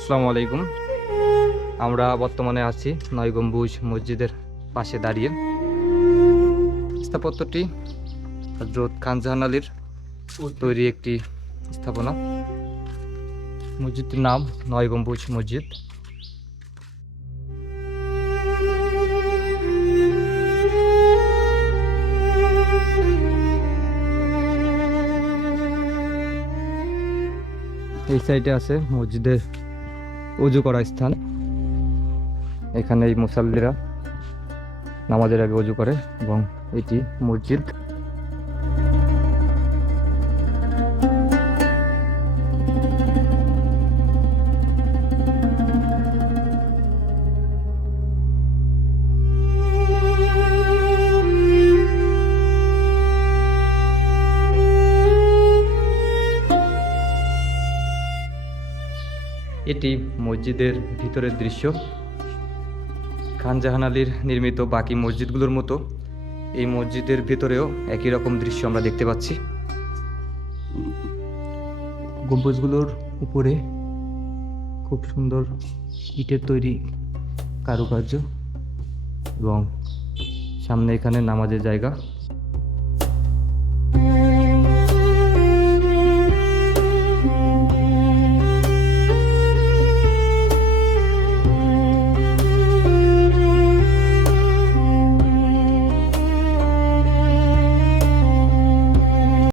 আসসালামু আলাইকুম। আমরা বর্তমানে আছি নয় গম্বুজ মসজিদের পাশে দাঁড়িয়ে। স্থাপত্যটি হযরত খান জাহান আলীর তৈরি একটি স্থাপনা। মসজিদটির নাম নয় গম্বুজ মসজিদ। এই সাইডে আছে মসজিদের ওযু করার স্থান। এখানে এই মুসাল্লিরা নামাজের আগে ওযু করে এবং এটি মসজিদ। এটি মসজিদের ভিতরের দৃশ্য। খান জাহান আলীর নির্মিত বাকি মসজিদগুলোর মতো এই মসজিদের ভিতরেও একই রকম দৃশ্য আমরা দেখতে পাচ্ছি। গম্বুজগুলোর উপরে খুব সুন্দর ইটের তৈরি কারুকার্য এবং সামনে এখানে নামাজের জায়গা।